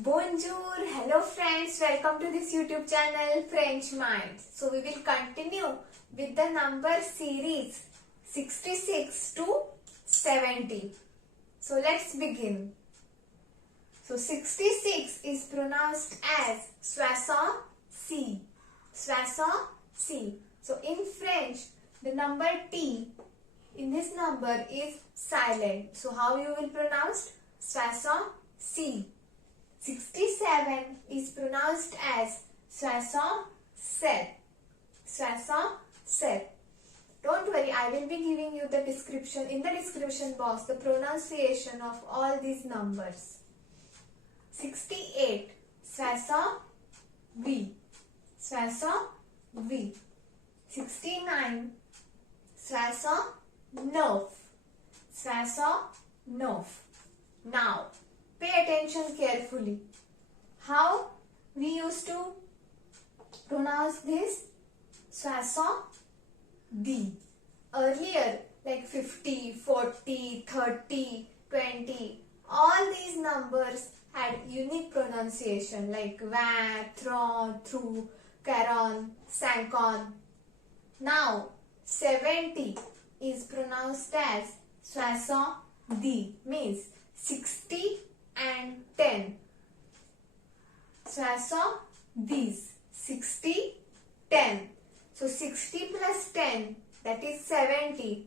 Bonjour, hello friends, welcome to this YouTube channel French Minds. So we will continue with the number series 66 to 70. So let's begin. So 66 is pronounced as soixante-six, soixante-six. So in French, the number T in this number is silent. So how you will pronounce soixante-six. 67 is pronounced as soixante-sept, soixante-sept. Don't worry, I will be giving you the description in the description box, the pronunciation of all these numbers. 68, swah-sawnt-wheet, swah-sawnt-wheet. 69, swah-sawnt-neuf, swah-sawnt-neuf. Now, pay attention carefully. How we used to pronounce this soixante-dix. Earlier, like 50, 40, 30, 20, all these numbers had unique pronunciation like 20, 30, 30, 40, 50. Now, 70 is pronounced as soixante-dix, means 60 and 10. Soixante-dix, 60, 10. So 60 plus 10, that is 70.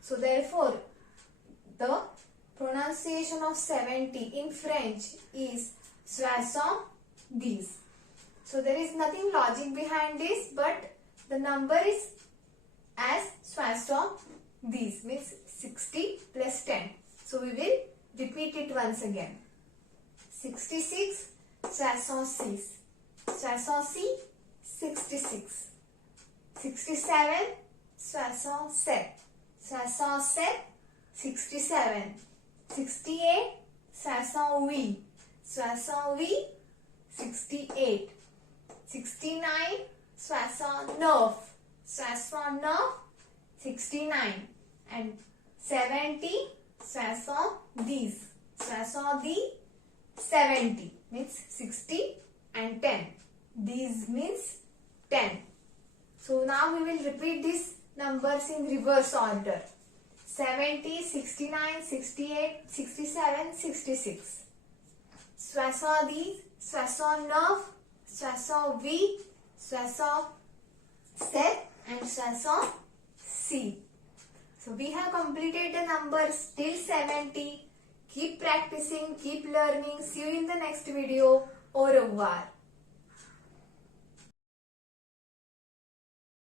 So therefore, the pronunciation of 70 in French is soixante-dix. So there is nothing logic behind this, but the number is as soixante-dix, means 60 plus 10. So we will repeat it once again. 66, soixante-six, soixante-six, 66. 67, soixante-sept, soixante-sept, 67. 68, soixante-huit, soixante-huit, 68. 69, soixante-neuf, soixante-neuf, 69. And 70, soixante-dix, soixante-dix, 70 means 60 and 10. These means 10. So now we will repeat these numbers in reverse order. 70, 69, 68, 67, 66. Soixante-dix, soixante-neuf, soixante-huit, soixante-sept and soixante-six. So we have completed the numbers till 70. Keep practicing, keep learning. See you in the next video. Au revoir.